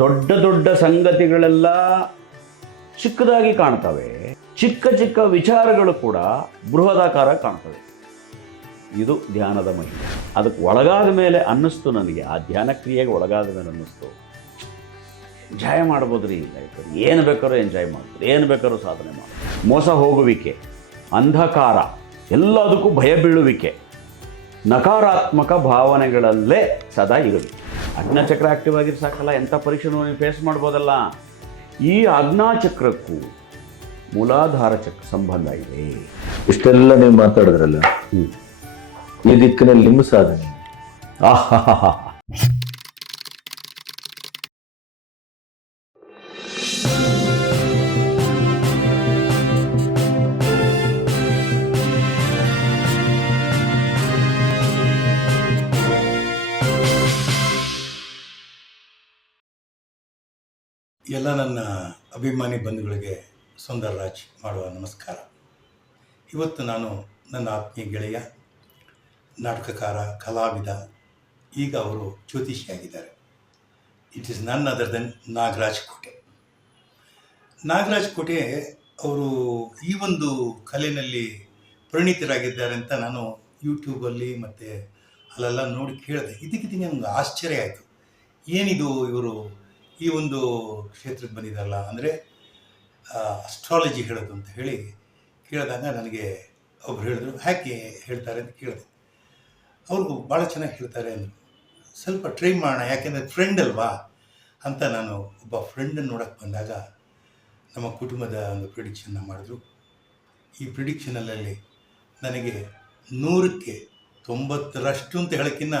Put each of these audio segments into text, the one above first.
ದೊಡ್ಡ ದೊಡ್ಡ ಸಂಗತಿಗಳೆಲ್ಲ ಚಿಕ್ಕದಾಗಿ ಕಾಣ್ತವೆ, ಚಿಕ್ಕ ಚಿಕ್ಕ ವಿಚಾರಗಳು ಕೂಡ ಬೃಹದಾಕಾರ ಕಾಣ್ತವೆ. ಇದು ಧ್ಯಾನದ ಮಹಿಮೆ. ಅದಕ್ಕೆ ಒಳಗಾದ ಮೇಲೆ ಅನ್ನಿಸ್ತು ನನಗೆ, ಆ ಧ್ಯಾನ ಕ್ರಿಯೆಗೆ ಒಳಗಾದ ಮೇಲೆ ಅನ್ನಿಸ್ತು, ಎಂಜಾಯ್ ಮಾಡ್ಬೋದ್ರಿ ಲೈಫಲ್ಲಿ, ಏನು ಬೇಕಾದ್ರೂ ಎಂಜಾಯ್ ಮಾಡ್ಬೋದು, ಏನು ಬೇಕಾದ್ರೂ ಸಾಧನೆ ಮಾಡ್ಬೋದು. ಮೋಸ ಹೋಗುವಿಕೆ, ಅಂಧಕಾರ, ಎಲ್ಲದಕ್ಕೂ ಭಯ ಬೀಳುವಿಕೆ, ನಕಾರಾತ್ಮಕ ಭಾವನೆಗಳಲ್ಲೇ ಸದಾ ಇರುವಿಕೆ. ಅಗ್ನಾಚಕ್ರ ಆಕ್ಟಿವ್ ಆಗಿದ್ದು ಸಾಕಲ್ಲ, ಎಂಥ ಪರೀಕ್ಷೆನೂ ನೀವು ಫೇಸ್ ಮಾಡ್ಬೋದಲ್ಲ. ಈ ಅಗ್ನಾಚಕ್ರಕ್ಕೂ ಮೂಲಾಧಾರ ಚಕ್ರ ಸಂಬಂಧ ಇದೆ. ಇಷ್ಟೆಲ್ಲ ನೀವು ಮಾತಾಡಿದ್ರಲ್ಲ, ಈ ದಿಕ್ಕಿನಲ್ಲಿ ನಿಮ್ಮ ಸಾಧನೆ. ಆಹಾ, ಎಲ್ಲ ನನ್ನ ಅಭಿಮಾನಿ ಬಂಧುಗಳಿಗೆ ಸುಂದರ್ ರಾಜ್ ಮಾಡುವ ನಮಸ್ಕಾರ. ಇವತ್ತು ನಾನು ನನ್ನ ಆತ್ಮೀಯ ಗೆಳೆಯ, ನಾಟಕಕಾರ, ಕಲಾವಿದ, ಈಗ ಅವರು ಜ್ಯೋತಿಷಿಯಾಗಿದ್ದಾರೆ. It is none other than Nagaraj Kote. Nagaraj ಕೋಟೆ ಅವರು ಈ ಒಂದು ಕಲೆಯಲ್ಲಿ ಪರಿಣಿತರಾಗಿದ್ದಾರೆ ಅಂತ ನಾನು ಯೂಟ್ಯೂಬಲ್ಲಿ ಮತ್ತು ಅಲ್ಲೆಲ್ಲ ನೋಡಿ ಕೇಳಿದೆ. ಇದಕ್ಕಿದ್ದಂಗೆ ನನಗೆ ಆಶ್ಚರ್ಯ ಆಯಿತು, ಏನಿದು ಇವರು ಈ ಒಂದು ಕ್ಷೇತ್ರಕ್ಕೆ ಬಂದಿದ್ದಾರಲ್ಲ, ಅಂದರೆ ಅಸ್ಟ್ರಾಲಜಿ ಹೇಳೋದು ಅಂತ ಹೇಳಿ ಕೇಳಿದಾಗ ನನಗೆ ಒಬ್ರು ಹೇಳಿದ್ರು, ಯಾಕೆ ಹೇಳ್ತಾರೆ ಅಂತ ಕೇಳಿದೆ. ಅವರು ಭಾಳ ಚೆನ್ನಾಗಿ ಹೇಳ್ತಾರೆ ಅಂದರು. ಸ್ವಲ್ಪ ಟ್ರೈ ಮಾಡೋಣ, ಯಾಕೆಂದರೆ ಫ್ರೆಂಡ್ ಅಲ್ವಾ ಅಂತ ನಾನು ಒಬ್ಬ ಫ್ರೆಂಡನ್ನು ನೋಡೋಕ್ಕೆ ಬಂದಾಗ ನಮ್ಮ ಕುಟುಂಬದ ಒಂದು ಪ್ರಿಡಿಕ್ಷನ್ನ ಮಾಡಿದ್ರು. ಈ ಪ್ರಿಡಿಕ್ಷನಲ್ಲಿ ನನಗೆ 100ಕ್ಕೆ 90% ಅಂತ ಹೇಳೋಕ್ಕಿಂತ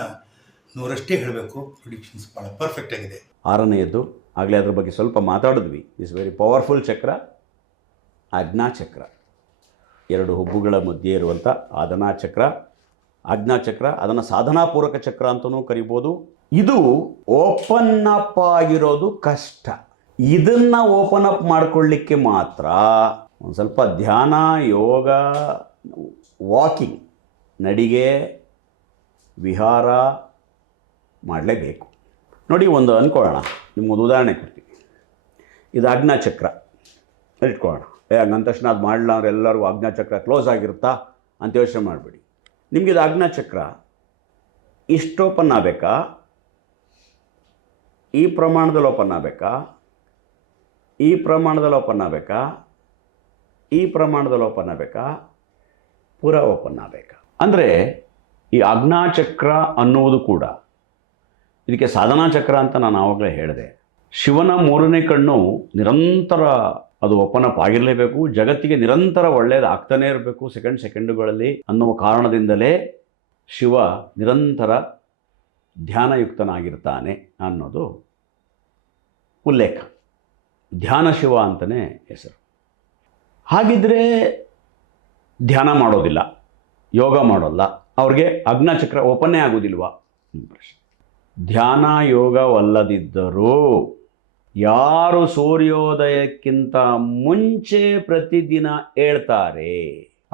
100 ಹೇಳಬೇಕು. ಪ್ರಿಡಿಕ್ಷನ್ಸ್ ಭಾಳ ಪರ್ಫೆಕ್ಟ್ ಆಗಿದೆ. ಆರನೆಯದ್ದು, ಆಗಲೇ ಅದ್ರ ಬಗ್ಗೆ ಸ್ವಲ್ಪ ಮಾತಾಡಿದ್ವಿ. ಇಸ್ ವೆರಿ ಪವರ್ಫುಲ್ ಚಕ್ರ, ಆಜ್ಞಾಚಕ್ರ. 2 ಹುಬ್ಬುಗಳ ಮಧ್ಯೆ ಇರುವಂಥ ಆಜ್ಞಾಚಕ್ರ. ಆಜ್ಞಾಚಕ್ರ ಅದನ್ನು ಸಾಧನಾಪೂರ್ವಕ ಚಕ್ರ ಅಂತಲೂ ಕರಿಬೋದು. ಇದು ಓಪನ್ ಅಪ್ ಆಗಿರೋದು ಕಷ್ಟ. ಇದನ್ನು ಓಪನ್ ಅಪ್ ಮಾಡಿಕೊಳ್ಳಿಕ್ಕೆ ಮಾತ್ರ ಒಂದು ಸ್ವಲ್ಪ ಧ್ಯಾನ, ಯೋಗ, ವಾಕಿಂಗ್, ನಡಿಗೆ, ವಿಹಾರ ಮಾಡಲೇಬೇಕು. ನೋಡಿ, ಒಂದು ಅಂದ್ಕೊಳ್ಳೋಣ, ನಿಮ್ಗೊಂದು ಉದಾಹರಣೆ ಕೊಡ್ತೀನಿ. ಇದು ಆಜ್ಞಾಚಕ್ರ ಇಟ್ಕೊಳ್ಳೋಣ. ಹಂಗಂದ ತಕ್ಷಣ ಅದು ಮಾಡಲ್ಲ ಅಂದ್ರೆ ಎಲ್ಲರಿಗೂ ಆಜ್ಞಾಚಕ್ರ ಕ್ಲೋಸ್ ಆಗಿರುತ್ತಾ ಅಂತ ಯೋಚನೆ ಮಾಡಬೇಡಿ. ನಿಮಗಿದು ಆಜ್ಞಾಚಕ್ರ ಇಷ್ಟು ಓಪನ್ ಆಗಬೇಕಾ, ಈ ಪ್ರಮಾಣದಲ್ಲಿ ಓಪನ್ ಆಗಬೇಕಾ, ಈ ಪ್ರಮಾಣದಲ್ಲಿ ಓಪನ್ ಆಗಬೇಕಾ, ಈ ಪ್ರಮಾಣದಲ್ಲಿ ಓಪನ್ ಆಗಬೇಕಾ, ಪೂರ ಓಪನ್ ಆಗಬೇಕಾ? ಅಂದರೆ ಈ ಆಜ್ಞಾಚಕ್ರ ಅನ್ನುವುದು ಕೂಡ, ಇದಕ್ಕೆ ಸಾಧನಾ ಚಕ್ರ ಅಂತ ನಾನು ಆವಾಗಲೇ ಹೇಳಿದೆ. ಶಿವನ 3ನೇ ಕಣ್ಣು ನಿರಂತರ ಅದು ಓಪನ್ ಅಪ್ ಆಗಿರಲೇಬೇಕು, ಜಗತ್ತಿಗೆ ನಿರಂತರ ಒಳ್ಳೆಯದಾಗ್ತಾನೇ ಇರಬೇಕು ಸೆಕೆಂಡುಗಳಲ್ಲಿ ಅನ್ನುವ ಕಾರಣದಿಂದಲೇ ಶಿವ ನಿರಂತರ ಧ್ಯಾನಯುಕ್ತನಾಗಿರ್ತಾನೆ ಅನ್ನೋದು ಉಲ್ಲೇಖ. ಧ್ಯಾನ ಶಿವ ಅಂತಲೇ ಹೆಸರು. ಹಾಗಿದ್ರೆ ಧ್ಯಾನ ಮಾಡೋದಿಲ್ಲ, ಯೋಗ ಮಾಡೋಲ್ಲ, ಅವ್ರಿಗೆ ಆಜ್ಞಾಚಕ್ರ ಓಪನ್ನೇ ಆಗೋದಿಲ್ವಾ ಪ್ರಶ್ನೆ. ಧ್ಯಾನ ಯೋಗವಲ್ಲದಿದ್ದರೂ ಯಾರು ಸೂರ್ಯೋದಯಕ್ಕಿಂತ ಮುಂಚೆ ಪ್ರತಿದಿನ ಹೇಳ್ತಾರೆ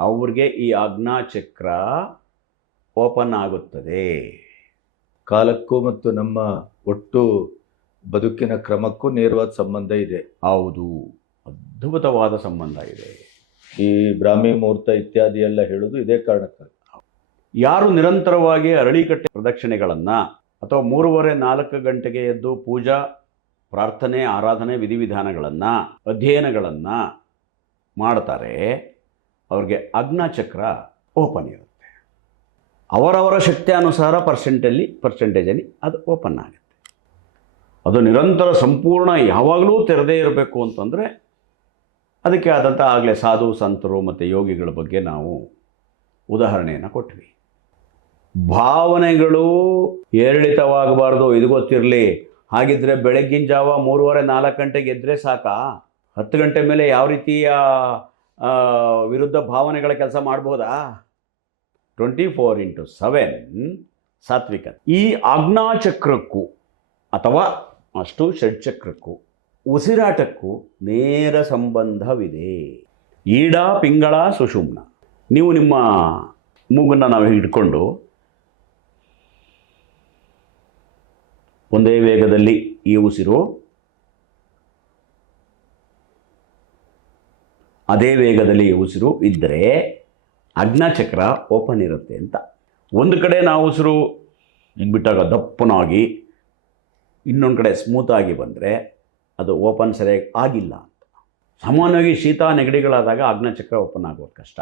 ಅವ್ರಿಗೆ ಈ ಆಜ್ಞಾಚಕ್ರ ಓಪನ್ ಆಗುತ್ತದೆ. ಕಾಲಕ್ಕೂ ಮತ್ತು ನಮ್ಮ ಒಟ್ಟು ಬದುಕಿನ ಕ್ರಮಕ್ಕೂ ನೇರವಾದ ಸಂಬಂಧ ಇದೆ. ಹೌದು, ಅದ್ಭುತವಾದ ಸಂಬಂಧ ಇದೆ. ಈ ಬ್ರಾಹ್ಮಿ ಮುಹೂರ್ತ ಇತ್ಯಾದಿ ಎಲ್ಲ ಹೇಳೋದು ಇದೇ ಕಾರಣಕ್ಕಾಗಿ. ಯಾರು ನಿರಂತರವಾಗಿ ಅರಳಿಕಟ್ಟೆ ಪ್ರದಕ್ಷಿಣೆಗಳನ್ನು ಅಥವಾ 3:30-4 ಗಂಟೆಗೆ ಎದ್ದು ಪೂಜಾ, ಪ್ರಾರ್ಥನೆ, ಆರಾಧನೆ, ವಿಧಿವಿಧಾನಗಳನ್ನು, ಅಧ್ಯಯನಗಳನ್ನು ಮಾಡ್ತಾರೆ, ಅವ್ರಿಗೆ ಆಜ್ಞಾಚಕ್ರ ಓಪನ್ ಇರುತ್ತೆ. ಅವರವರ ಶಕ್ತಿಯಾನುಸಾರ ಪರ್ಸೆಂಟೇಜಲ್ಲಿ ಅದು ಓಪನ್ ಆಗುತ್ತೆ. ಅದು ನಿರಂತರ ಸಂಪೂರ್ಣ ಯಾವಾಗಲೂ ತೆರೆದೇ ಇರಬೇಕು ಅಂತಂದರೆ ಅದಕ್ಕೆ ಆದಂಥ ಆಗಲೇ ಸಾಧು ಸಂತರು ಮತ್ತು ಯೋಗಿಗಳ ಬಗ್ಗೆ ನಾವು ಉದಾಹರಣೆಯನ್ನು ಕೊಟ್ವಿ. ಭಾವನೆಗಳು ಏರಿಳಿತವಾಗಬಾರ್ದು, ಇದು ಗೊತ್ತಿರಲಿ. ಹಾಗಿದ್ದರೆ ಬೆಳಗ್ಗಿನ ಜಾವ 3:30-4 ಗಂಟೆಗೆ ಎದ್ದರೆ ಸಾಕಾ? 10 ಗಂಟೆ ಮೇಲೆ ಯಾವ ರೀತಿಯ ವಿರುದ್ಧ ಭಾವನೆಗಳ ಕೆಲಸ ಮಾಡ್ಬೋದಾ? 24/7 ಸಾತ್ವಿಕ. ಈ ಆಜ್ಞಾಚಕ್ರಕ್ಕೂ ಅಥವಾ ಅಷ್ಟು ಷಡ್ಚಕ್ರಕ್ಕೂ ಉಸಿರಾಟಕ್ಕೂ ನೇರ ಸಂಬಂಧವಿದೆ. ಈಡ, ಪಿಂಗಳ, ಸುಷುಮ್ನ. ನೀವು ನಿಮ್ಮ ಮೂಗನ್ನು ನಾವು ಹಿಡ್ಕೊಂಡು ಒಂದೇ ವೇಗದಲ್ಲಿ ಈ ಉಸಿರು ಅದೇ ವೇಗದಲ್ಲಿ ಉಸಿರು ಇದ್ದರೆ ಅಗ್ನಚಕ್ರ ಓಪನ್ ಇರುತ್ತೆ ಅಂತ. ಒಂದು ಕಡೆ ನಾವು ಉಸಿರು ಹಿಂಗೆ ಬಿಟ್ಟಾಗ ದಪ್ಪನಾಗಿ ಇನ್ನೊಂದು ಕಡೆ ಸ್ಮೂತಾಗಿ ಬಂದರೆ ಅದು ಓಪನ್ ಸರಿಯಾಗಿ ಆಗಿಲ್ಲ ಅಂತ. ಸಾಮಾನ್ಯವಾಗಿ ಶೀತ ನೆಗಡಿಗಳಾದಾಗ ಅಗ್ನಚಕ್ರ ಓಪನ್ ಆಗೋದು ಕಷ್ಟ.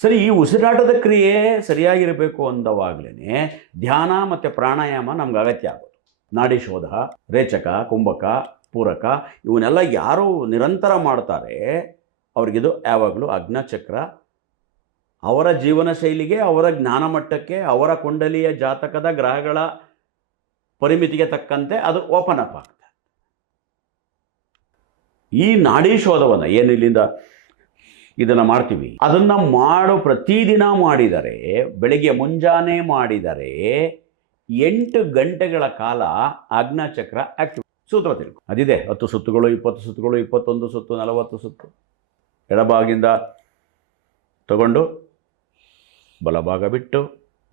ಸರಿ, ಈ ಉಸಿರಾಟದ ಕ್ರಿಯೆ ಸರಿಯಾಗಿರಬೇಕು ಅಂದವಾಗಲೇ ಧ್ಯಾನ ಮತ್ತು ಪ್ರಾಣಾಯಾಮ ನಮ್ಗೆ ಅಗತ್ಯ ಆಗೋದು. ನಾಡಿ ಶೋಧ, ರೇಚಕ, ಕುಂಭಕ, ಪೂರಕ ಇವನ್ನೆಲ್ಲ ಯಾರು ನಿರಂತರ ಮಾಡ್ತಾರೆ ಅವ್ರಿಗಿದು ಯಾವಾಗಲೂ ಅಗ್ನಚಕ್ರ ಅವರ ಜೀವನ ಶೈಲಿಗೆ, ಅವರ ಜ್ಞಾನ ಮಟ್ಟಕ್ಕೆ, ಅವರ ಕುಂಡಲಿಯ ಜಾತಕದ ಗ್ರಹಗಳ ಪರಿಮಿತಿಗೆ ತಕ್ಕಂತೆ ಅದು ಓಪನ್ ಅಪ್ ಆಗ್ತದೆ. ಈ ನಾಡಿ ಶೋಧವನ್ನು ಏನು ಇಲ್ಲಿಂದ ಇದನ್ನು ಮಾಡ್ತೀವಿ, ಅದನ್ನು ಪ್ರತಿದಿನ ಮಾಡಿದರೆ, ಬೆಳಿಗ್ಗೆ ಮುಂಜಾನೆ ಮಾಡಿದರೆ 8 ಗಂಟೆಗಳ ಕಾಲ ಅಗ್ನಚಕ್ರ ಆಕ್ಟಿವ್. ಸೂತ್ರ ತಿಳ್ಕೊ, ಅದಿದೆ 10 ಸುತ್ತುಗಳು, 20 ಸುತ್ತುಗಳು, 21 ಸುತ್ತು, 40 ಸುತ್ತು. ಎಡಭಾಗಿಂದ ತಗೊಂಡು ಬಲಭಾಗ ಬಿಟ್ಟು,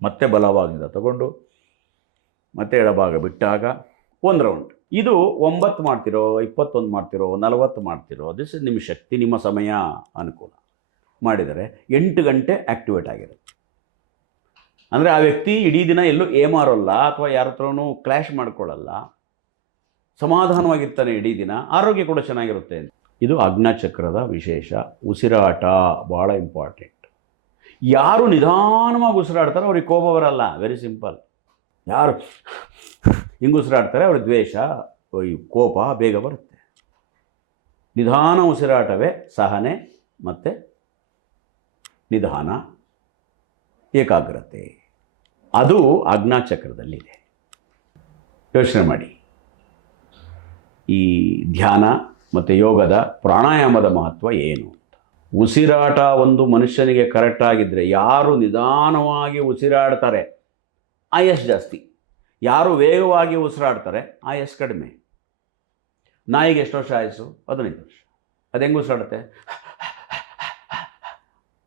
ಮತ್ತೆ ಬಲಭಾಗದಿಂದ ತಗೊಂಡು ಮತ್ತೆ ಎಡಭಾಗ ಬಿಟ್ಟಾಗ 1 ರೌಂಡ್. ಇದು 9 ಮಾಡ್ತಿರೋ, 21 ಮಾಡ್ತಿರೋ, 40 ಮಾಡ್ತಿರೋ, ದಿಸ್ ಇಸ್ ನಿಮ್ಮ ಶಕ್ತಿ, ನಿಮ್ಮ ಸಮಯ ಅನುಕೂಲ ಮಾಡಿದರೆ 8 ಗಂಟೆ ಆ್ಯಕ್ಟಿವೇಟ್ ಆಗಿರುತ್ತೆ. ಅಂದರೆ ಆ ವ್ಯಕ್ತಿ ಇಡೀ ದಿನ ಎಲ್ಲೂ ಏಮಾರೋಲ್ಲ ಅಥವಾ ಯಾರ ಹತ್ರನೂ ಕ್ಲ್ಯಾಶ್ ಮಾಡ್ಕೊಳ್ಳಲ್ಲ, ಸಮಾಧಾನವಾಗಿರ್ತಾನೆ ಇಡೀ ದಿನ, ಆರೋಗ್ಯ ಕೂಡ ಚೆನ್ನಾಗಿರುತ್ತೆ. ಇದು ಅಗ್ನಚಕ್ರದ ವಿಶೇಷ. ಉಸಿರಾಟ ಭಾಳ ಇಂಪಾರ್ಟೆಂಟ್. ಯಾರು ನಿಧಾನವಾಗಿ ಉಸಿರಾಡ್ತಾರೋ ಅವ್ರಿಗೆ ಕೋಪ ಬರಲ್ಲ. Very simple. ಯಾರು ಹಿಂಗೆ ಉಸಿರಾಡ್ತಾರೆ ಅವ್ರಿಗೆ ದ್ವೇಷ, ಕೋಪ ಬೇಗ ಬರುತ್ತೆ. ನಿಧಾನ ಉಸಿರಾಟವೇ ಸಹನೆ ಮತ್ತು ನಿಧಾನ, ಏಕಾಗ್ರತೆ. ಅದು ಅಗ್ನಚಕ್ರದಲ್ಲಿದೆ. ಯೋಚನೆ ಮಾಡಿ, ಈ ಧ್ಯಾನ ಮತ್ತು ಯೋಗದ ಪ್ರಾಣಾಯಾಮದ ಮಹತ್ವ ಏನು ಅಂತ. ಉಸಿರಾಟ ಒಂದು ಮನುಷ್ಯನಿಗೆ ಕರೆಕ್ಟಾಗಿದ್ದರೆ, ಯಾರು ನಿಧಾನವಾಗಿ ಉಸಿರಾಡ್ತಾರೆ ಆಯಸ್ ಜಾಸ್ತಿ, ಯಾರು ವೇಗವಾಗಿ ಉಸಿರಾಡ್ತಾರೆ ಆಯಸ್ ಕಡಿಮೆ. ನಾಯಿಗೆ ಎಷ್ಟು ವರ್ಷ ಆಯಸ್ಸು? 15 ವರ್ಷ. ಅದು ಹೆಂಗೆ ಉಸಿರಾಡುತ್ತೆ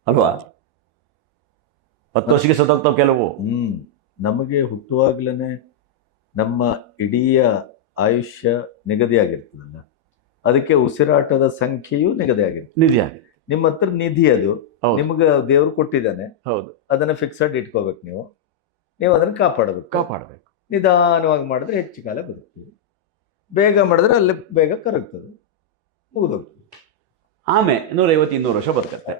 ಅಲ್ವಾ? 10 ವರ್ಷಕ್ಕೆ ಸತ್ತೋಗ್ತಾವೆ ಕೆಲವು. ನಮಗೆ ಹುಟ್ಟುವಾಗಲೇ ನಮ್ಮ ಇಡೀ ಆಯುಷ್ಯ ನಿಗದಿಯಾಗಿರ್ತದಲ್ಲ, ಅದಕ್ಕೆ ಉಸಿರಾಟದ ಸಂಖ್ಯೆಯೂ ನಿಗದಿಯಾಗಿರ್ತದೆ. ನಿಧಿ ಆಗಿದೆ. ನಿಮ್ಮ ಹತ್ರ ನಿಧಿ ಅದು ನಿಮ್ಗೆ ದೇವರು ಕೊಟ್ಟಿದ್ದಾನೆ. ಹೌದು, ಅದನ್ನ ಫಿಕ್ಸಡ್ ಇಟ್ಕೋಬೇಕು. ನೀವು ಅದನ್ನು ಕಾಪಾಡಬೇಕು. ನಿಧಾನವಾಗಿ ಮಾಡಿದ್ರೆ ಹೆಚ್ಚು ಕಾಲ ಬದುಕ್ತೀವಿ, ಬೇಗ ಮಾಡಿದ್ರೆ ಅಲ್ಲಿ ಬೇಗ ಕರಗ್ತದೆ, ಮುಗಿದೋಗ್ತದೆ. ಆಮೇಲೆ 150-200 ವರ್ಷ ಬದುಕತ್ತೆ.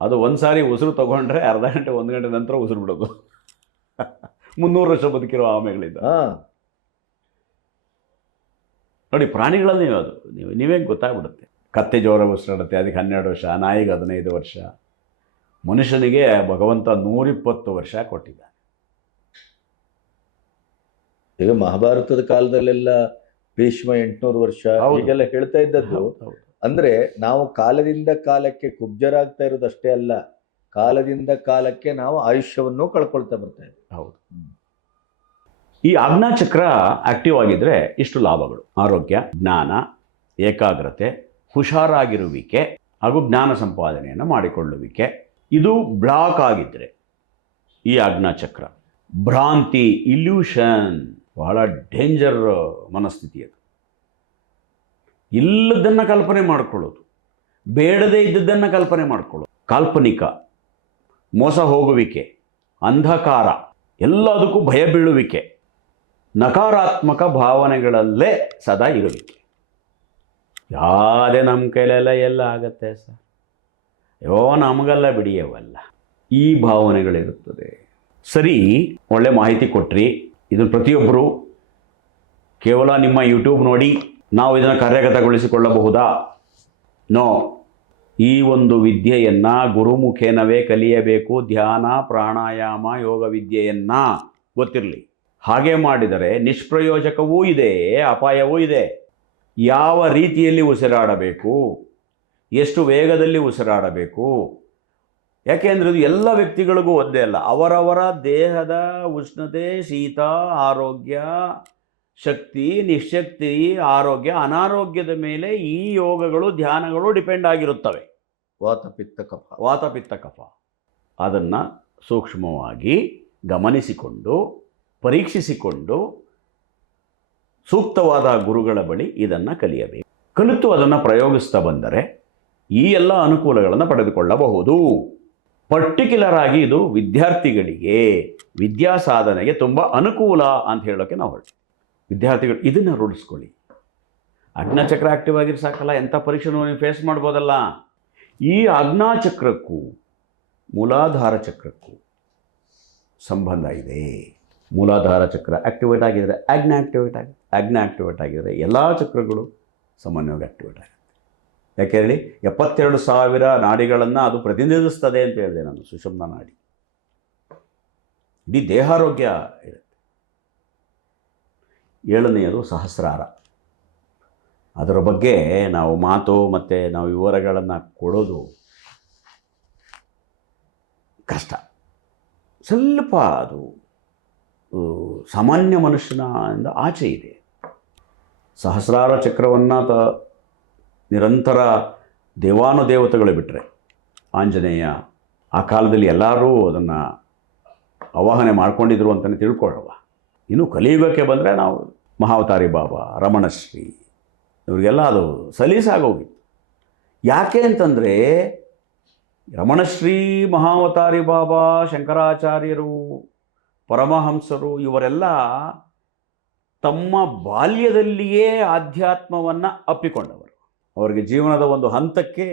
ಅದು ಒಂದು ಸಾರಿ ಉಸಿರು ತಗೊಂಡ್ರೆ ಅರ್ಧ ಗಂಟೆ 1 ಗಂಟೆ ನಂತರ ಉಸಿರು ಬಿಡೋದು. 300 ವರ್ಷ ಬದುಕಿರೋ ಆಮೆಗಳಿಂದ. ನೋಡಿ, ಪ್ರಾಣಿಗಳಲ್ಲಿ ಅದು ನೀವೇ ಗೊತ್ತಾಗ್ಬಿಡುತ್ತೆ. ಕತ್ತೆ ಜೋರ ಉಸಿರಾಡುತ್ತೆ, ಅದಕ್ಕೆ 12 ವರ್ಷ, ನಾಯಿಗೆ 15 ವರ್ಷ. ಮನುಷ್ಯನಿಗೆ ಭಗವಂತ 120 ವರ್ಷ ಕೊಟ್ಟಿದ್ದಾನೆ. ಈಗ ಮಹಾಭಾರತದ ಕಾಲದಲ್ಲೆಲ್ಲ ಭೀಷ್ಮ 800 ವರ್ಷ ಹೀಗೆಲ್ಲ ಹೇಳ್ತಾ ಇದ್ದದ್ದು. ಅಂದ್ರೆ ನಾವು ಕಾಲದಿಂದ ಕಾಲಕ್ಕೆ ಕುಬ್ಜರಾಗ್ತಾ ಇರೋದಷ್ಟೇ ಅಲ್ಲ, ಕಾಲದಿಂದ ಕಾಲಕ್ಕೆ ನಾವು ಆಯುಷ್ಯವನ್ನು ಕಳ್ಕೊಳ್ತಾ ಬರ್ತಾ ಇದ್ದೀವಿ. ಹೌದು. ಈ ಆಜ್ಞಾಚಕ್ರ ಆಕ್ಟಿವ್ ಆಗಿದ್ರೆ ಇಷ್ಟು ಲಾಭಗಳು: ಆರೋಗ್ಯ, ಜ್ಞಾನ, ಏಕಾಗ್ರತೆ, ಹುಷಾರಾಗಿರುವಿಕೆ ಹಾಗೂ ಜ್ಞಾನ ಸಂಪಾದನೆಯನ್ನು ಮಾಡಿಕೊಳ್ಳುವಿಕೆ. ಇದು ಬ್ಲಾಕ್ ಆಗಿದ್ರೆ ಈ ಆಜ್ಞಾಚಕ್ರ, ಭ್ರಾಂತಿ, ಇಲ್ಯೂಷನ್, ಬಹಳ ಡೇಂಜರ್ ಮನಸ್ಥಿತಿ ಅದು. ಇಲ್ಲದನ್ನು ಕಲ್ಪನೆ ಮಾಡಿಕೊಳ್ಳೋದು, ಬೇಡದೇ ಇದ್ದದ್ದನ್ನು ಕಲ್ಪನೆ ಮಾಡಿಕೊಳ್ಳೋದು, ಕಾಲ್ಪನಿಕ, ಮೋಸ ಹೋಗುವಿಕೆ, ಅಂಧಕಾರ, ಎಲ್ಲದಕ್ಕೂ ಭಯ ಬೀಳುವಿಕೆ, ನಕಾರಾತ್ಮಕ ಭಾವನೆಗಳಲ್ಲೇ ಸದಾ ಇರುವಿಕೆ. ಯಾವುದೇ ನಮ್ಮ ಕೈಲೆಲ್ಲ ಎಲ್ಲ ಆಗತ್ತೆ ಸರ್, ಅಯ್ಯೋ ನಮಗೆಲ್ಲ ಬಿಡಿಯವಲ್ಲ, ಈ ಭಾವನೆಗಳಿರುತ್ತದೆ. ಸರಿ, ಒಳ್ಳೆ ಮಾಹಿತಿ ಕೊಟ್ರಿ. ಇದನ್ನು ಪ್ರತಿಯೊಬ್ಬರು ಕೇವಲ ನಿಮ್ಮ ಯೂಟ್ಯೂಬ್ ನೋಡಿ ನಾವು ಇದನ್ನು ಕಾರ್ಯಗತಗೊಳಿಸಿಕೊಳ್ಳಬಹುದಾ? ನೋ. ಈ ಒಂದು ವಿದ್ಯೆಯನ್ನು ಗುರುಮುಖೇನವೇ ಕಲಿಯಬೇಕು. ಧ್ಯಾನ, ಪ್ರಾಣಾಯಾಮ, ಯೋಗ ವಿದ್ಯೆಯನ್ನು ಗೊತ್ತಿರಲಿ. ಹಾಗೆ ಮಾಡಿದರೆ ನಿಷ್ಪ್ರಯೋಜಕವೂ ಇದೆ, ಅಪಾಯವೂ ಇದೆ. ಯಾವ ರೀತಿಯಲ್ಲಿ ಉಸಿರಾಡಬೇಕು, ಎಷ್ಟು ವೇಗದಲ್ಲಿ ಉಸಿರಾಡಬೇಕು, ಯಾಕೆಂದರೆ ಇದು ಎಲ್ಲ ವ್ಯಕ್ತಿಗಳಿಗೂ ಒಂದೇ ಅಲ್ಲ. ಅವರವರ ದೇಹದ ಉಷ್ಣತೆ, ಶೀತ, ಆರೋಗ್ಯ, ಶಕ್ತಿ, ನಿಶಕ್ತಿ, ಆರೋಗ್ಯ, ಅನಾರೋಗ್ಯದ ಮೇಲೆ ಈ ಯೋಗಗಳು, ಧ್ಯಾನಗಳು ಡಿಪೆಂಡ್ ಆಗಿರುತ್ತವೆ. ವಾತ ಪಿತ್ತ ಕಫ ಅದನ್ನು ಸೂಕ್ಷ್ಮವಾಗಿ ಗಮನಿಸಿಕೊಂಡು, ಪರೀಕ್ಷಿಸಿಕೊಂಡು ಸೂಕ್ತವಾದ ಗುರುಗಳ ಬಳಿ ಇದನ್ನು ಕಲಿಯಬೇಕು. ಕಲಿತು ಅದನ್ನು ಪ್ರಯೋಗಿಸ್ತಾ ಬಂದರೆ ಈ ಎಲ್ಲ ಅನುಕೂಲಗಳನ್ನು ಪಡೆದುಕೊಳ್ಳಬಹುದು. ಪರ್ಟಿಕ್ಯುಲರ್ ಆಗಿ ಇದು ವಿದ್ಯಾರ್ಥಿಗಳಿಗೆ ವಿದ್ಯಾ ಸಾಧನೆಗೆ ತುಂಬ ಅನುಕೂಲ ಅಂತ ಹೇಳೋಕ್ಕೆ ನಾವು ಹೊರಟು. ವಿದ್ಯಾರ್ಥಿಗಳು ಇದನ್ನು ರೂಢಿಸ್ಕೊಳ್ಳಿ. ಆಜ್ಞಾಚಕ್ರ ಆಕ್ಟಿವ್ ಆಗಿರು ಸಾಕಲ್ಲ, ಎಂಥ ಪರೀಕ್ಷೆನೂ ನೀವು ಫೇಸ್ ಮಾಡ್ಬೋದಲ್ಲ. ಈ ಆಜ್ಞಾಚಕ್ರಕ್ಕೂ ಮೂಲಾಧಾರ ಚಕ್ರಕ್ಕೂ ಸಂಬಂಧ ಇದೆ. ಮೂಲಾಧಾರ ಚಕ್ರ ಆಕ್ಟಿವೇಟ್ ಆಗಿದರೆ ಆಜ್ಞಾ ಆಕ್ಟಿವೇಟ್ ಆಗಿದೆ, ಆಜ್ಞಾ ಆಕ್ಟಿವೇಟ್ ಆಗಿದರೆ ಎಲ್ಲ ಚಕ್ರಗಳು ಸಾಮಾನ್ಯವಾಗಿ ಆಕ್ಟಿವೇಟ್ ಆಗುತ್ತೆ. ಯಾಕೆ ಹೇಳಿ, 72,000 ನಾಡಿಗಳನ್ನು ಅದು ಪ್ರತಿನಿಧಿಸ್ತದೆ ಅಂತ ಹೇಳಿದೆ ನಾನು. ಸುಷುಮ್ನ ನಾಡಿ ಇಡೀ ದೇಹಾರೋಗ್ಯ ಇರುತ್ತೆ. 7ನೇಯದು ಸಹಸ್ರಾರ. ಅದರ ಬಗ್ಗೆ ನಾವು ಮಾತು ಮತ್ತು ನಾವು ವಿವರಗಳನ್ನು ಕೊಡೋದು ಕಷ್ಟ. ಸ್ವಲ್ಪ ಅದು ಸಾಮಾನ್ಯ ಮನುಷ್ಯನಿಂದ ಆಚೆ ಇದೆ. ಸಹಸ್ರಾರ ಚಕ್ರವನ್ನು ನಿರಂತರ ದೇವಾನುದೇವತೆಗಳು ಬಿಟ್ಟರೆ ಆಂಜನೇಯ ಆ ಕಾಲದಲ್ಲಿ ಎಲ್ಲರೂ ಅದನ್ನು ಆವಾಹನೆ ಮಾಡ್ಕೊಂಡಿದ್ರು ಅಂತಲೇ ತಿಳ್ಕೊಳ್ಳುವ. ಇನ್ನು ಕಲಿಯುಗಕ್ಕೆ ಬಂದರೆ ನಾವು ಮಹಾವತಾರಿ ಬಾಬಾ, ರಮಣಶ್ರೀ ಇವರಿಗೆಲ್ಲ ಅದು ಸಲೀಸಾಗೋಗಿತ್ತು. ಯಾಕೆ ಅಂತಂದರೆ ರಮಣಶ್ರೀ, ಮಹಾವತಾರಿ ಬಾಬಾ, ಶಂಕರಾಚಾರ್ಯರು, ಪರಮಹಂಸರು ಇವರೆಲ್ಲ ತಮ್ಮ ಬಾಲ್ಯದಲ್ಲಿಯೇ ಆಧ್ಯಾತ್ಮವನ್ನು ಅಪ್ಪಿಕೊಂಡವರು. ಅವರಿಗೆ ಜೀವನದ ಒಂದು ಹಂತಕ್ಕೆ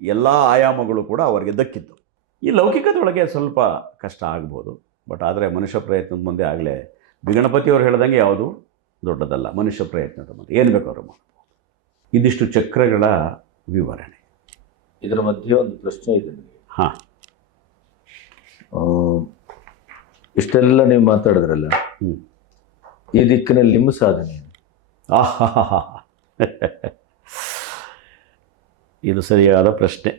ಎಲ್ಲ ಆಯಾಮಗಳು ಕೂಡ ಅವರಿಗೆ ದಕ್ಕಿತ್ತು. ಈ ಲೌಕಿಕದೊಳಗೆ ಸ್ವಲ್ಪ ಕಷ್ಟ ಆಗ್ಬೋದು, ಬಟ್ ಆದರೆ ಮನುಷ್ಯ ಪ್ರಯತ್ನದ ಮುಂದೆ ಆಗಲೇ ಬಿಗಣಪತಿಯವರು ಹೇಳ್ದಂಗೆ ಯಾವುದು ದೊಡ್ಡದಲ್ಲ. ಮನುಷ್ಯ ಪ್ರಯತ್ನದ ಮುಂದೆ ಏನು ಬೇಕಾದ್ರೂ ಮಾಡ್ಬೋದು. ಇದಿಷ್ಟು ಚಕ್ರಗಳ ವಿವರಣೆ. ಇದರ ಮಧ್ಯೆ ಒಂದು ಪ್ರಶ್ನೆ ಇದೆ ನನಗೆ. ಹಾಂ, ಇಷ್ಟೆಲ್ಲ ನೀವು ಮಾತಾಡಿದ್ರಲ್ಲ, ಈ ದಿಕ್ಕಿನಲ್ಲಿ ನಿಮ್ಮ ಸಾಧನೆ ಏನು? ಆಹಾ, ಇದು ಸರಿಯಾದ ಪ್ರಶ್ನೆ.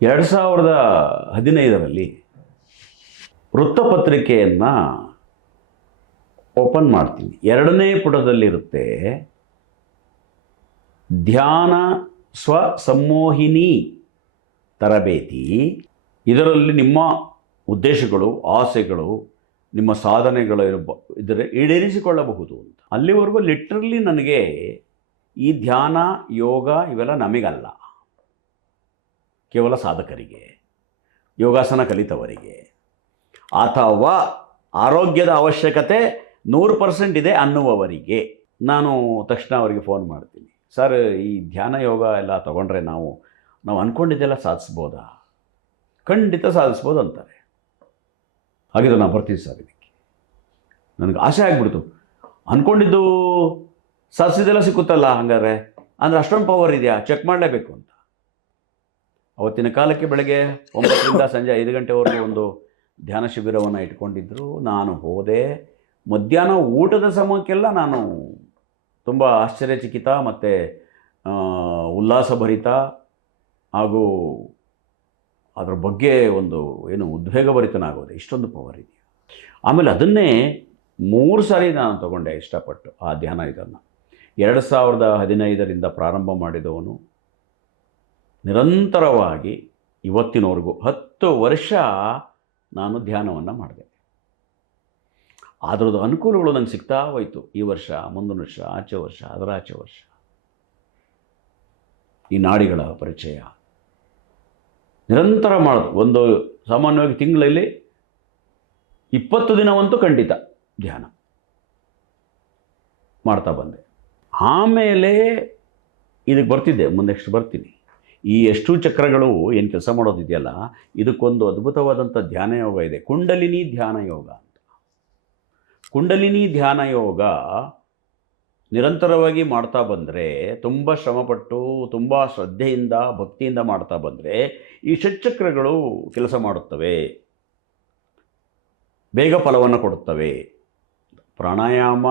2015ರಲ್ಲಿ ವೃತ್ತಪತ್ರಿಕೆಯನ್ನು ಓಪನ್ ಮಾಡ್ತೀನಿ. 2ನೇ ಪುಟದಲ್ಲಿರುತ್ತೆ ಧ್ಯಾನ ಸ್ವಸಮ್ಮೋಹಿನಿ ತರಬೇತಿ. ಇದರಲ್ಲಿ ನಿಮ್ಮ ಉದ್ದೇಶಗಳು, ಆಸೆಗಳು, ನಿಮ್ಮ ಸಾಧನೆಗಳು ಇದರ ಈಡೇರಿಸಿಕೊಳ್ಳಬಹುದು ಅಂತ. ಅಲ್ಲಿವರೆಗೂ ಲಿಟ್ರಲಿ ನನಗೆ ಈ ಧ್ಯಾನ, ಯೋಗ ಇವೆಲ್ಲ ನಮಗಲ್ಲ, ಕೇವಲ ಸಾಧಕರಿಗೆ, ಯೋಗಾಸನ ಕಲಿತವರಿಗೆ, ಅಥವಾ ಆರೋಗ್ಯದ ಅವಶ್ಯಕತೆ 100% ಇದೆ ಅನ್ನುವವರಿಗೆ. ನಾನು ತಕ್ಷಣ ಅವರಿಗೆ ಫೋನ್ ಮಾಡ್ತೀನಿ, ಸರ್ ಈ ಧ್ಯಾನ ಯೋಗ ಎಲ್ಲ ತೊಗೊಂಡ್ರೆ ನಾವು ಅಂದ್ಕೊಂಡಿದ್ದೆಲ್ಲ ಸಾಧಿಸ್ಬೋದಾ? ಖಂಡಿತ ಸಾಧಿಸ್ಬೋದು ಅಂತಾರೆ. ಹಾಗಿದ್ರೆ ನಾನು ಬರ್ತೀವಿ ಸರ್. ಇದಕ್ಕೆ ನನಗೆ ಆಸೆ ಆಗಿಬಿಡ್ತು. ಅಂದ್ಕೊಂಡಿದ್ದು ಸಾಧಿಸಿದೆಲ್ಲ ಸಿಕ್ಕುತ್ತಲ್ಲ, ಹಂಗಾದ್ರೆ ಅಂದರೆ ಅಷ್ಟೊಂದು ಪವರ್ ಇದೆಯಾ, ಚೆಕ್ ಮಾಡಲೇಬೇಕು ಅಂತ. ಅವತ್ತಿನ ಕಾಲಕ್ಕೆ ಬೆಳಗ್ಗೆ 9ರಿಂದ ಸಂಜೆ 5 ಗಂಟೆವರೆಗೂ ಒಂದು ಧ್ಯಾನ ಶಿಬಿರವನ್ನು ಇಟ್ಕೊಂಡಿದ್ದರು. ನಾನು ಹೋದೆ. ಮಧ್ಯಾಹ್ನ ಊಟದ ಸಮಯಕ್ಕೆಲ್ಲ ನಾನು ತುಂಬ ಆಶ್ಚರ್ಯಚಕಿತ ಮತ್ತು ಉಲ್ಲಾಸಭರಿತ ಹಾಗೂ ಅದರ ಬಗ್ಗೆ ಒಂದು ಉದ್ವೇಗಭರಿತನಾಗೋದೆ. ಇಷ್ಟೊಂದು ಪವರ್ ಇದೆಯಾ? ಆಮೇಲೆ ಅದನ್ನೇ 3 ಸಾರಿ ನಾನು ತಗೊಂಡೆ ಇಷ್ಟಪಟ್ಟು ಆ ಧ್ಯಾನ. ಇದನ್ನು 2015ರಿಂದ ಪ್ರಾರಂಭ ಮಾಡಿದವನು ನಿರಂತರವಾಗಿ ಇವತ್ತಿನವರೆಗೂ 10 ವರ್ಷ ನಾನು ಧ್ಯಾನವನ್ನು ಮಾಡಿದೆ. ಅದರದ್ದು ಅನುಕೂಲಗಳು ನನಗೆ ಸಿಗ್ತಾ ಹೋಯಿತು. ಈ ವರ್ಷ, ಮುಂದಿನ ವರ್ಷ, ಆಚೆ ವರ್ಷ, ಅದರ ಆಚೆ ವರ್ಷ. ಈ ನಾಡಿಗಳ ಪರಿಚಯ ನಿರಂತರ ಮಾಡೋದು. ಒಂದು ಸಾಮಾನ್ಯವಾಗಿ ತಿಂಗಳಲ್ಲಿ 20 ದಿನವಂತೂ ಖಂಡಿತ ಧ್ಯಾನ ಮಾಡ್ತಾ ಬಂದೆ. ಆಮೇಲೆ ಇದಕ್ಕೆ ಬರ್ತಿದ್ದೆ, ಮುಂದೆಷ್ಟು ಬರ್ತೀನಿ. ಈ ಎಷ್ಟು ಚಕ್ರಗಳು ಏನು ಕೆಲಸ ಮಾಡೋದಿದೆಯಲ್ಲ, ಇದಕ್ಕೊಂದು ಅದ್ಭುತವಾದಂಥ ಧ್ಯಾನ ಯೋಗ ಇದೆ, ಕುಂಡಲಿನಿ ಧ್ಯಾನ ಯೋಗ ಅಂತ. ಕುಂಡಲಿನಿ ಧ್ಯಾನ ಯೋಗ ನಿರಂತರವಾಗಿ ಮಾಡ್ತಾ ಬಂದರೆ, ತುಂಬ ಶ್ರಮಪಟ್ಟು ತುಂಬ ಶ್ರದ್ಧೆಯಿಂದ ಭಕ್ತಿಯಿಂದ ಮಾಡ್ತಾ ಬಂದರೆ ಈ ಷಟ್ಚಕ್ರಗಳು ಕೆಲಸ ಮಾಡುತ್ತವೆ, ಬೇಗ ಫಲವನ್ನು ಕೊಡುತ್ತವೆ. ಪ್ರಾಣಾಯಾಮ,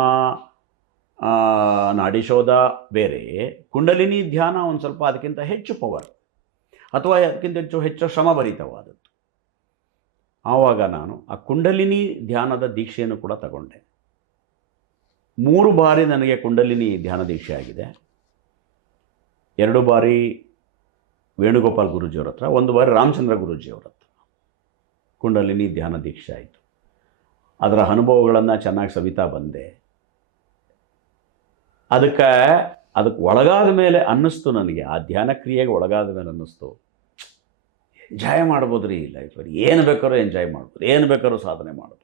ನಾಡಿಶೋಧ ಬೇರೆ, ಕುಂಡಲಿನಿ ಧ್ಯಾನ ಒಂದು ಸ್ವಲ್ಪ ಅದಕ್ಕಿಂತ ಹೆಚ್ಚು ಪವರ್, ಅಥವಾ ಅದಕ್ಕಿಂತ ಹೆಚ್ಚು ಶ್ರಮಭರಿತವಾದದ್ದು. ಆವಾಗ ನಾನು ಆ ಕುಂಡಲಿನಿ ಧ್ಯಾನದ ದೀಕ್ಷೆಯನ್ನು ಕೂಡ ತಗೊಂಡೆ. 3 ಬಾರಿ ನನಗೆ ಕುಂಡಲಿನಿ ಧ್ಯಾನ ದೀಕ್ಷೆ ಆಗಿದೆ. 2 ಬಾರಿ ವೇಣುಗೋಪಾಲ್ ಗುರೂಜಿಯವರ ಹತ್ರ, 1 ಬಾರಿ ರಾಮಚಂದ್ರ ಗುರೂಜಿಯವರ ಹತ್ರ ಕುಂಡಲಿನಿ ಧ್ಯಾನ ದೀಕ್ಷೆ ಆಯಿತು. ಅದರ ಅನುಭವಗಳನ್ನು ಚೆನ್ನಾಗಿ ಸವಿತಾ ಬಂದೆ. ಅದಕ್ಕೆ ಒಳಗಾದ ಮೇಲೆ ಅನ್ನಿಸ್ತು ನನಗೆ, ಆ ಧ್ಯಾನ ಕ್ರಿಯೆಗೆ ಒಳಗಾದ ಮೇಲೆ ಅನ್ನಿಸ್ತು, ಎಂಜಾಯ್ ಮಾಡ್ಬೋದು ರೀ ಲೈಫಲ್ಲಿ, ಏನು ಬೇಕಾದ್ರೂ ಎಂಜಾಯ್ ಮಾಡ್ಬೋದು, ಏನು ಬೇಕಾದ್ರೂ ಸಾಧನೆ ಮಾಡ್ಬೋದು.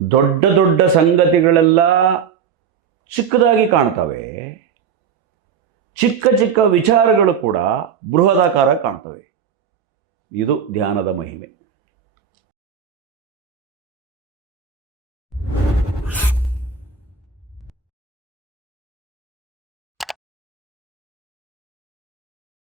ದೊಡ್ಡ ದೊಡ್ಡ ಸಂಗತಿಗಳೆಲ್ಲ ಚಿಕ್ಕದಾಗಿ ಕಾಣ್ತವೆ, ಚಿಕ್ಕ ಚಿಕ್ಕ ವಿಚಾರಗಳು ಕೂಡ ಬೃಹದಾಕಾರ ಕಾಣ್ತವೆ. ಇದು ಧ್ಯಾನದ ಮಹಿಮೆ.